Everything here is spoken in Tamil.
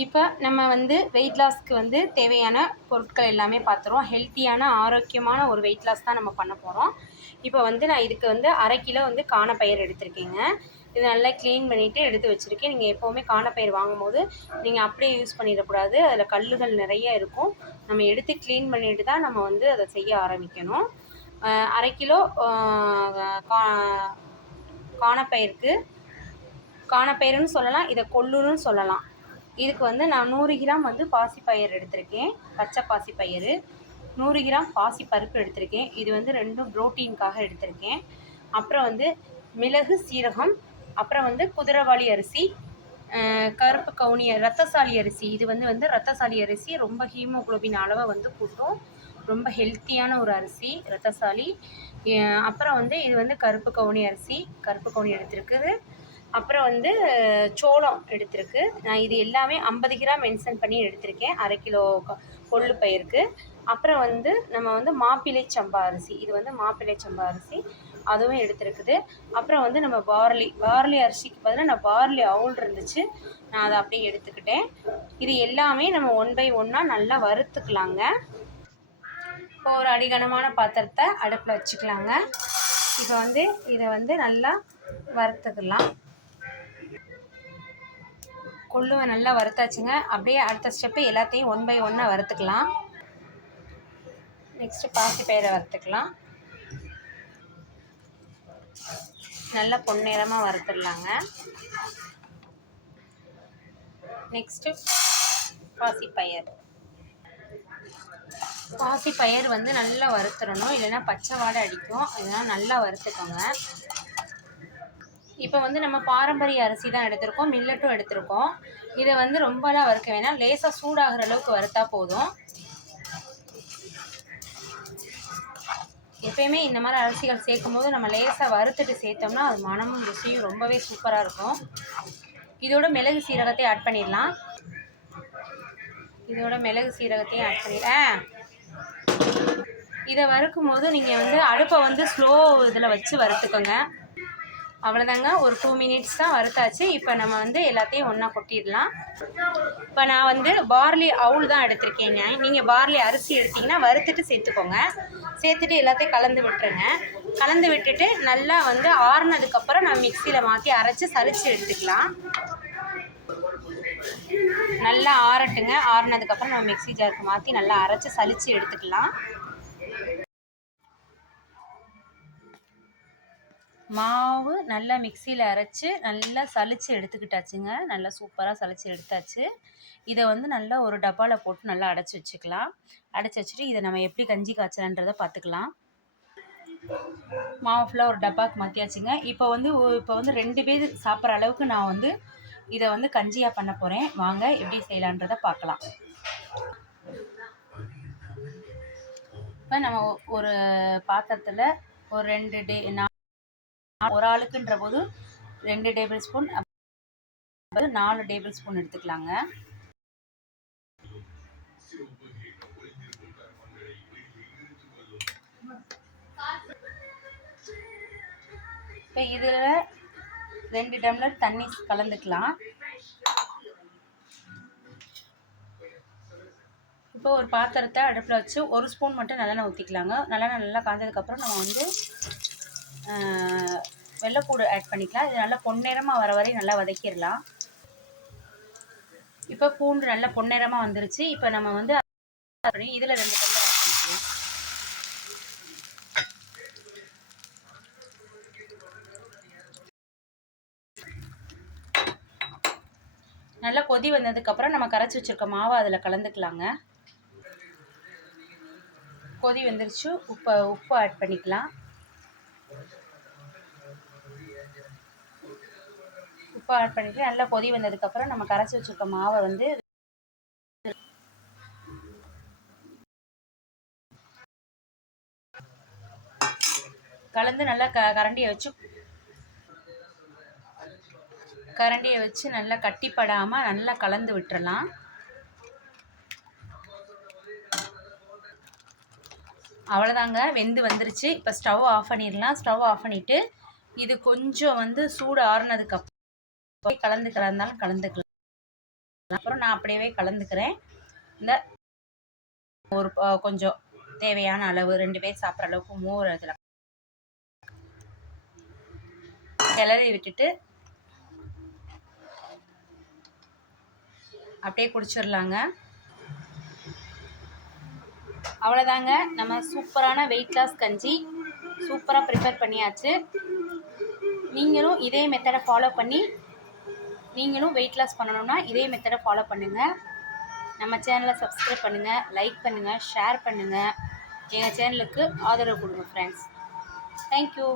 இப்போ நம்ம வந்து வெயிட் லாஸ்க்கு வந்து தேவையான பொருட்கள் எல்லாமே பார்த்துருவோம் ஹெல்த்தியான ஆரோக்கியமான ஒரு வெயிட் லாஸ் தான் நம்ம பண்ண போகிறோம் இப்போ வந்து நான் இதுக்கு வந்து அரை கிலோ வந்து காணப்பயிர் எடுத்திருக்கேங்க. இது நல்லா க்ளீன் பண்ணிவிட்டு எடுத்து வச்சுருக்கேன். நீங்கள் எப்போவுமே காணப்பயிர் வாங்கும்போது நீங்கள் அப்படியே யூஸ் பண்ணிடக்கூடாது. அதில் கல்லுகள் நிறைய இருக்கும். நம்ம எடுத்து க்ளீன் பண்ணிட்டு தான் நம்ம வந்து அதை செய்ய ஆரம்பிக்கணும். அரை கிலோ கா காணப்பயிருக்கு காணப்பயிறுன்னு சொல்லலாம். இதை கொள்ளுன்னு சொல்லலாம். இதுக்கு வந்து நான் நூறு கிராம் வந்து பாசிப்பயிர் எடுத்திருக்கேன். பச்சை பாசிப்பயிறு. நூறு கிராம் பாசி பருப்பு எடுத்திருக்கேன். இது வந்து ரெண்டும் புரோட்டீனுக்காக எடுத்திருக்கேன். அப்புறம் வந்து மிளகு சீரகம் அப்புறம் வந்து குதிரைவாளி அரிசி கருப்பு கவுனி ரத்தசாலி அரிசி. இது வந்து வந்து ரத்தசாலி அரிசி. ரொம்ப ஹீமோகுளோபின் அளவை வந்து கூட்டும். ரொம்ப ஹெல்த்தியான ஒரு அரிசி ரத்தசாலி அப்புறம் வந்து இது வந்து கருப்பு கவுனி அரிசி. கருப்பு கவுனி எடுத்திருக்குது. அப்புறம் வந்து சோளம் எடுத்திருக்கு. நான் இது எல்லாமே ஐம்பது கிராம் மென்ஷன் பண்ணி எடுத்திருக்கேன். அரை கிலோ கொள்ளு பயிருக்கு. அப்புறம் வந்து நம்ம வந்து மாப்பிள்ளை சம்பா அரிசி. இது வந்து மாப்பிள்ளை சம்பா அரிசி. அதுவும் எடுத்திருக்குது. அப்புறம் வந்து நம்ம பார்லி பார்லி அரிசிக்கு பதிலாக நான் பார்லி அவுல் இருந்துச்சு. நான் அதை அப்படியே எடுத்துக்கிட்டேன். இது எல்லாமே நம்ம ஒன் பை ஒன்னாக நல்லா வறுத்துக்கலாங்க. இப்போ ஒரு அடிகனமான பாத்திரத்தை அடுப்பில் வச்சுக்கலாங்க. இப்போ வந்து இதை வந்து நல்லா வறுத்துக்கலாம். கொள்ளுவை நல்லா வறுத்தாச்சுங்க. அப்படியே அடுத்த ஸ்டெப்பு எல்லாத்தையும் ஒன் பை ஒன்னாக வறுத்துக்கலாம். நெக்ஸ்ட்டு பாசி பயிரை வறுத்துக்கலாம். நல்லா பொன்னிறமாக வறுத்துடலாங்க. நெக்ஸ்ட்டு பாசிப்பயிர் பாசிப்பயிர் வந்து நல்லா வறுத்துடணும். இல்லைன்னா பச்சை வாடை அடிக்கும். இதெல்லாம் நல்லா வறுத்துக்கோங்க. இப்போ வந்து நம்ம பாரம்பரிய அரிசி தான் எடுத்திருக்கோம் மில்லட்டும் எடுத்திருக்கோம். இதை வந்து ரொம்பலாம் வறுக்க வேணாம். லேசாக சூடாகிற அளவுக்கு வறுத்தா போதும். எப்பயுமே இந்த மாதிரி அரிசிகள் சேர்க்கும் போது நம்ம லேசாக வறுத்துட்டு சேர்த்தோம்னா அது மனமும் ருசியும் ரொம்பவே சூப்பராக இருக்கும். இதோட மிளகு சீரகத்தை ஆட் பண்ணிடலாம். இதோட மிளகு சீரகத்தையும் ஆட் பண்ணிடுறேன் இதை வறுக்கும் போது நீங்கள் வந்து அடுப்பை வந்து ஸ்லோ இதில் வச்சு வறுத்துக்கோங்க. அவ்வளோதாங்க ஒரு டூ மினிட்ஸ் தான் வறுத்தாச்சு. இப்போ நம்ம வந்து எல்லாத்தையும் ஒன்றா கொட்டிடலாம். இப்போ நான் வந்து பார்லி அவுள் தான் எடுத்திருக்கேங்க. நீங்கள் பார்லி அரிசி எடுத்தீங்கன்னா வறுத்துட்டு சேர்த்துக்கோங்க. சேர்த்துட்டு எல்லாத்தையும் கலந்து விட்டுருங்க. கலந்து விட்டுட்டு நல்லா வந்து ஆறுனதுக்கப்புறம் நான் மிக்சியில் மாற்றி அரைச்சி சலிச்சு எடுத்துக்கலாம். நல்லா ஆறட்டுங்க. ஆறுனதுக்கப்புறம் நம்ம மிக்ஸி ஜாருக்கு மாற்றி நல்லா அரைச்சி சலிச்சு எடுத்துக்கலாம். மாவு நல்லா மிக்சியில் அரைச்சி நல்லா சலிச்சு எடுத்துக்கிட்டாச்சுங்க. நல்லா சூப்பராக சளிச்சு எடுத்தாச்சு. இதை வந்து நல்லா ஒரு டப்பாவில் போட்டு நல்லா அடைச்சி வச்சுக்கலாம். அடைச்சி வச்சுட்டு இதை நம்ம எப்படி கஞ்சி காய்ச்சலான்றதை பார்த்துக்கலாம் மாவு ஃபுல்லாக ஒரு டப்பாவுக்கு மாற்றியாச்சுங்க இப்போ வந்து இப்போ வந்து ரெண்டு பேர் சாப்பிட்ற அளவுக்கு நான் வந்து இதை வந்து கஞ்சியாக பண்ண போகிறேன் வாங்க எப்படி செய்யலான்றதை பார்க்கலாம் இப்போ நம்ம ஒ- ஒரு பாத்திரத்தில் ஒரு ரெண்டு டே நான் ஒரு ஆளுக்குன்ற போது ரெண்டு டேபிள் ஸ்பூன் நாலு டேபிள் ஸ்பூன் எடுத்துக்கலாங்க. இப்போ இதில் ரெண்டு டம்ளர் தண்ணி கலந்துக்கலாம். இப்போ ஒரு பாத்திரத்தை அடுப்பில் வச்சு ஒரு ஸ்பூன் மட்டும் நல்லெண்ணெய் ஊற்றிக்கலாங்க நல்லெண்ணெய் நல்லா காஞ்சதுக்கப்புறம் நம்ம வந்து வெள்ளைப்பூடு ஆட் பண்ணிக்கலாம். இது நல்லா பொன்னிறமாக வர வரை நல்லா வதக்கிடலாம். இப்போ பூண்டு நல்லா பொன்னிறமாக வந்துருச்சு. இப்போ நம்ம வந்து இதில் ரெண்டு டம்ளர் ஆட் பண்ணிக்கலாம். நல்லா கொதி வந்ததுக்கப்புறம் நம்ம கரைச்சி வச்சிருக்க மாவை அதில் கலந்துக்கலாங்க. கொதி வந்துருச்சு. உப்பை உப்பு ஆட் பண்ணிக்கலாம். உப்பு ஆட் பண்ணிட்டு நல்லா கொதி வந்ததுக்கப்புறம் நம்ம கரைச்சி வச்சிருக்க மாவை வந்து கலந்து நல்லா க கரண்டியை வச்சு கரண்டியை வச்சு நல்லா கட்டிப்படாமல் நல்லா கலந்து விட்டுறலாம். அவ்வளோதாங்க வெந்து வந்துருச்சு. இப்போ ஸ்டவ் ஆஃப் பண்ணிடலாம். ஸ்டவ் ஆஃப் பண்ணிவிட்டு இது கொஞ்சம் வந்து சூடு ஆறுனதுக்கு அப்புறம் கலந்துக்கிறதா இருந்தாலும் கலந்துக்கலாம். அப்புறம் நான் அப்படியே கலந்துக்கிறேன். இந்த ஒரு கொஞ்சம் தேவையான அளவு ரெண்டு பேர் சாப்பிட்ற அளவுக்கு மோர் அதில் கிளறி விட்டுட்டு அப்படியே குடிச்சிடலாங்க. அவ்வளோதாங்க நம்ம சூப்பரான வெயிட் லாஸ் கஞ்சி சூப்பராக ப்ரிப்பேர் பண்ணியாச்சு. நீங்களும் இதே மெத்தடை ஃபாலோ பண்ணி நீங்களும் வெயிட் லாஸ் பண்ணணும்னா இதே மெத்தடை ஃபாலோ பண்ணுங்கள் நம்ம சேனலை சப்ஸ்கிரைப் பண்ணுங்கள் லைக் பண்ணுங்கள் ஷேர் பண்ணுங்கள் எங்கள் சேனலுக்கு ஆதரவு கொடுங்க ஃப்ரெண்ட்ஸ் தேங்க்யூ